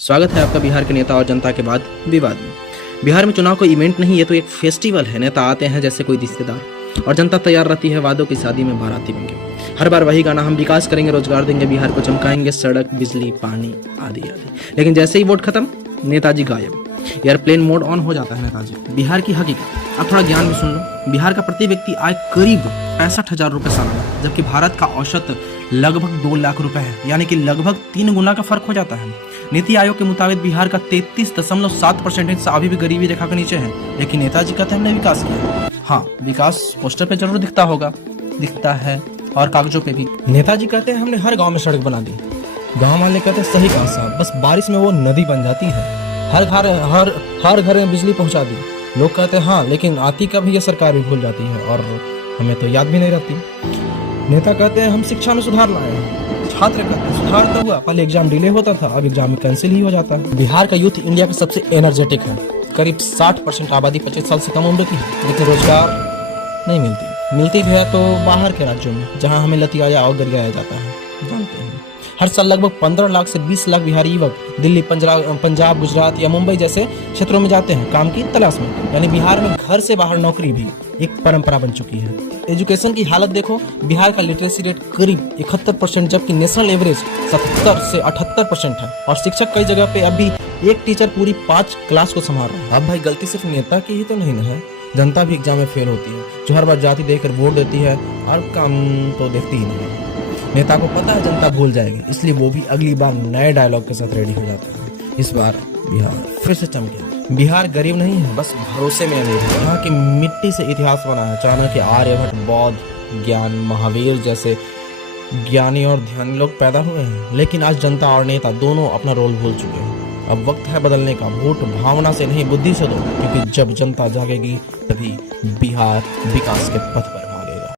स्वागत है आपका बिहार के नेता और जनता के बाद विवाद में। बिहार में चुनाव कोई इवेंट नहीं, ये तो एक फेस्टिवल है। नेता आते हैं जैसे कोई रिश्तेदार और जनता तैयार रहती है वादों की शादी में बाराती बनके। हर बार वही गाना, हम विकास करेंगे, रोजगार देंगे, बिहार को चमकाएंगे, सड़क, बिजली, पानी आदि आदि। लेकिन जैसे ही वोट खत्म, नेताजी गायब। एयरप्लेन मोड ऑन हो जाता है नेताजी। बिहार की हकीकत, अब थोड़ा ज्ञान भी सुन लो। बिहार का प्रति व्यक्ति आय करीब 65,000 रुपये सालाना, जबकि भारत का औसत लगभग 2 लाख रुपए है, यानी कि लगभग 3 गुना का फर्क हो जाता है। नीति आयोग के मुताबिक बिहार का 33.7% हिस्सा अभी भी गरीबी रेखा के नीचे है, लेकिन नेताजी कहते हैं हमने विकास किया। हाँ, विकास पोस्टर पे जरूर दिखता है और कागजों पे भी। नेताजी कहते हैं हमने हर गांव में सड़क बना दी। गांव वाले कहते हैं सही कहा साहब, बस बारिश में वो नदी बन जाती है। हर घर में बिजली पहुंचा दी। लोग कहते हैं हाँ, लेकिन आती कब ये सरकार भी भूल जाती है और हमें तो याद भी नहीं रहती। नेता कहते हैं हम शिक्षा में सुधार लाए हैं। छात्र कहते हैं सुधार तो हुआ, पहले एग्जाम डिले होता था, अब एग्जाम कैंसिल ही हो जाता है। बिहार का यूथ इंडिया का सबसे एनर्जेटिक है। करीब 60% आबादी 25 साल से कम उम्र की है, लेकिन रोजगार नहीं मिलती भी है तो बाहर के राज्यों में, जहाँ हमें लतियाया और गरियाया जाता है, जानते हैं। हर साल लगभग 15 लाख से 20 लाख बिहारी युवक दिल्ली, पंजाब, गुजरात या मुंबई जैसे क्षेत्रों में जाते हैं काम की तलाश में। यानी बिहार में घर से बाहर नौकरी भी एक परंपरा बन चुकी है। एजुकेशन की हालत देखो, बिहार का लिटरेसी रेट करीब 71%, जबकि नेशनल एवरेज 70 से 78% है। और शिक्षक कई जगह पे अभी एक टीचर पूरी 5 क्लास को संभाल रहा है। अब भाई गलती सिर्फ नेता की ही तो नहीं है, जनता भी एग्जाम में फेल होती है, जो हर बार जाति देकर वोट देती है और काम तो देखती ही नहीं है। नेता को पता है जनता भूल जाएगी, इसलिए वो भी अगली बार नए डायलॉग के साथ रेडी हो जाता है। इस बार बिहार फिर से चमके। बिहार गरीब नहीं है, बस भरोसे में अमीर है। यहाँ की मिट्टी से इतिहास बना है। चाणक्य, आर्यभट्ट, बौद्ध, ज्ञान, महावीर जैसे ज्ञानी और ध्यानी लोग पैदा हुए हैं, लेकिन आज जनता और नेता दोनों अपना रोल भूल चुके हैं। अब वक्त है बदलने का। वोट भावना से नहीं, बुद्धि से दो, क्योंकि जब जनता जागेगी तभी बिहार विकास के पथ पर